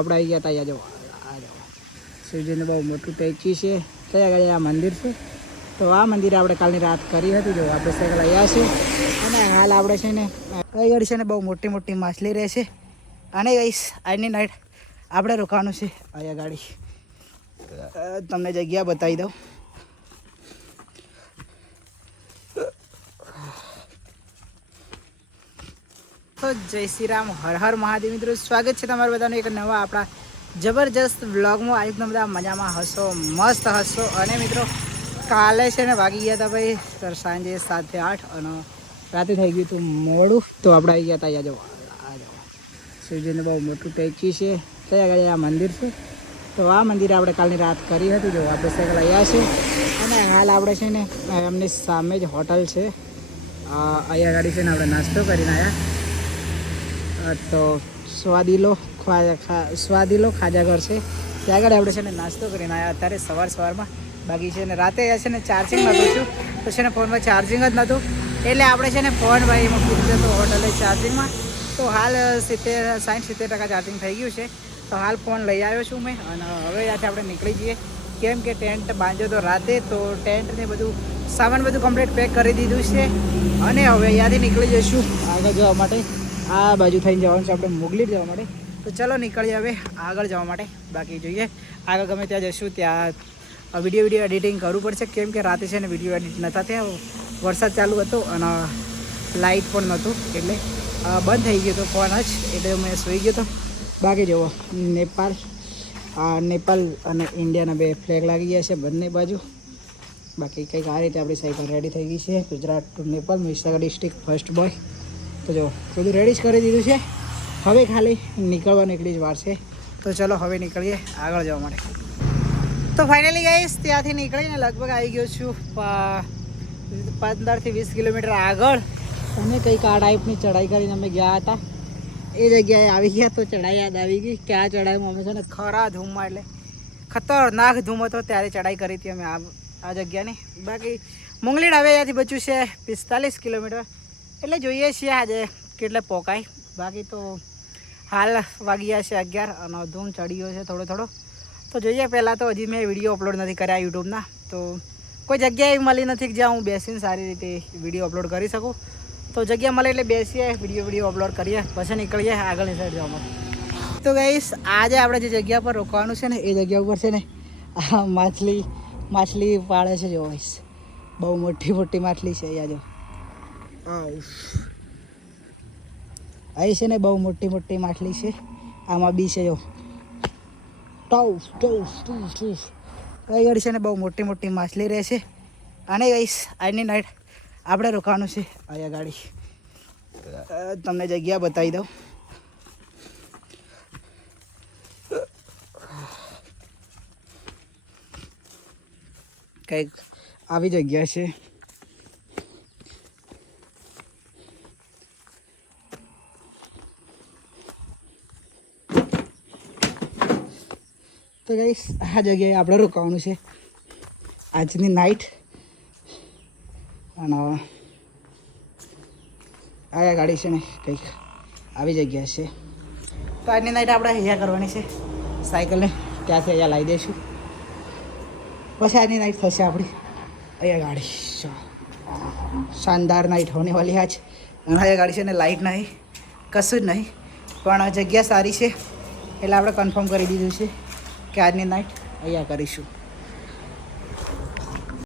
આપણે આવી ગયા હતા. આ જાઓ શિવજીનું બહુ મોટું ટેચી છે. ત્યાં આગળ આ મંદિર છે. તો આ મંદિર આપણે કાલની રાત કરી હતી. જો આપણે સાયકલ આવ્યા છે અને હાલ આપણે છે ને આગળ છે ને બહુ મોટી મોટી માછલી રહે છે. અને ગઈશ આજની નાઇટ આપણે રોકાવાનું છે અહીંયા ગાડી. તમને જગ્યા બતાવી દઉં. તો જય શ્રી રામ, હર હર મહાદેવ. મિત્રો સ્વાગત છે તમારું બધાનું એક નવા આપણા જબરજસ્ત વ્લોગમાં. આવી રીતના બધા મજામાં હશો, મસ્ત હશો. અને મિત્રો કાલે છે ને વાગી ગયા હતા ભાઈ સાંજે 7 થી 8 અને રાતે થઈ ગયું હતું મોડું. તો આપણે આવી ગયા હતા. આ જાઓ શિવજીનું બહુ મોટું ટેચી છે. ત્યાં આગળ આ મંદિર છે. તો આ મંદિર આપણે કાલની રાત કરી હતી. જો આપણે સાયકલ આવ્યા છે અને હાલ આપણે છે ને એમની સામે જ હોટલ છે. અહીંયા ગાડી છે ને આપણે નાસ્તો કરીને આવ્યા. તો સ્વાદિલો ખાજાઘર છે. ત્યાં આગળ આપણે છે ને નાસ્તો કરીને આવ્યા અત્યારે સવારમાં. બાકી છે ને રાતે છે ને ચાર્જિંગ નહોતું છું તો છે ને ફોનમાં ચાર્જિંગ જ નહોતું એટલે આપણે છે ને ફોન ભાઈ એમાં પૂછ્યું તો હોટલે ચાર્જિંગમાં. તો હાલ 60-70% ચાર્જિંગ થઈ ગયું છે. તો હાલ ફોન લઈ આવ્યો છું મેં અને હવે ત્યાંથી આપણે નીકળી જઈએ. કેમ કે ટેન્ટ બાંધ્યો તો રાતે, તો ટેન્ટને બધું સામાન બધું કમ્પ્લીટ પેક કરી દીધું છે અને હવે અહીંયાથી નીકળી જઈશું આગળ જવા માટે. આ બાજુ થઈને જવાનું છે આપણે મોગલી જવા માટે. તો ચલો નીકળીએ હવે આગળ જવા માટે. બાકી જોઈએ આગળ ગમે ત્યાં જઈશું ત્યાં વિડીયો એડિટિંગ કરવું પડશે. કેમ કે રાતે છે ને વિડીયો એડિટ નહોતા થયા, વરસાદ ચાલુ હતો અને લાઇટ પણ નહોતું એટલે બંધ થઈ ગયો હતો ફોન જ, એટલે મેં સૂઈ ગયો હતો. બાકી જુઓ નેપાલ અને ઇન્ડિયાના 2 ફ્લેગ લાગી ગયા છે બંને બાજુ. બાકી કંઈક આ રીતે આપણી સાયકલ રેડી થઈ ગઈ છે. Gujarat to Nepal, Mahisagar district, first boy. તો જો બધું રેડી જ કરી દીધું છે. હવે ખાલી નીકળવાની એટલી જ વાર છે. તો ચલો હવે નીકળીએ આગળ જવા માટે. તો ફાઇનલી ગાઈસ ત્યાંથી નીકળીને લગભગ આવી ગયો છું 15 થી 20 કિલોમીટર આગળ. અને કંઈક આ ટાઈપની ચઢાઈ કરીને અમે ગયા હતા. એ જગ્યાએ આવી ગયા તો ચઢાઈ યાદ આવી ગઈ કે આ ચઢાઈમાં અમે છે ને ખરા ધૂમમાં એટલે ખતરનાક ધૂમ હતો ત્યારે ચઢાઈ કરી હતી અમે આ જગ્યાની. બાકી મુંગલીડ હવે અહીંયાથી બચ્યું છે 45 કિલોમીટર. એટલે જોઈએ છીએ આજે કેટલે પોકાય. બાકી તો હાલ વાગ્યા છે 11 અને ધૂમ ચડ્યો છે થોડો. તો જોઈએ. પહેલાં તો હજી મેં વિડીયો અપલોડ નથી કર્યા યુટ્યુબના. તો કોઈ જગ્યા એવી મળી નથી જ્યાં હું બેસીને સારી રીતે વિડીયો અપલોડ કરી શકું. તો જગ્યા મળે એટલે બેસીએ, વિડીયો અપલોડ કરીએ, પછી નીકળીએ આગળની સાઈડ જવા માટે. તો ગાઈસ આજે આપણે જે જગ્યા પર રોકવાનું છે ને એ જગ્યા ઉપર છે ને માછલી પાળે છે. જો ગાઈસ બહુ મોટી માછલી છે અહીંયા. જો અહીં છે ને બહુ મોટી માછલી છે. આમાં બી છે જો આગળ છે ને બહુ મોટી માછલી રહે છે. અને ગાઈસ આજની નાઇટ આપણે રોકાવાનું છે અહીંયા ગાડી. તમને જગ્યા બતાવી દઉં. કંઈક આવી જગ્યા છે. તો ગાઈસ આ જગ્યાએ આપણે રોકાવાનું છે આજની નાઇટ. અને આ ગાડી છે ને કંઈક આવી જગ્યા છે. તો આજની નાઇટ આપણે અહીંયા કરવાની છે. સાયકલને ત્યાંથી અહીંયા લાવી દઈશું. પછી આજની નાઇટ થશે આપણી અહીંયા ગાડી. શાનદાર નાઇટ હોने वाली आज. અને અહીંયા ગાડી છે ને લાઇટ નહીં, કશું જ નહીં, પણ જગ્યા સારી છે એટલે આપણે કન્ફર્મ કરી દીધું છે કે આજની નાઇટ અહીંયા કરીશું.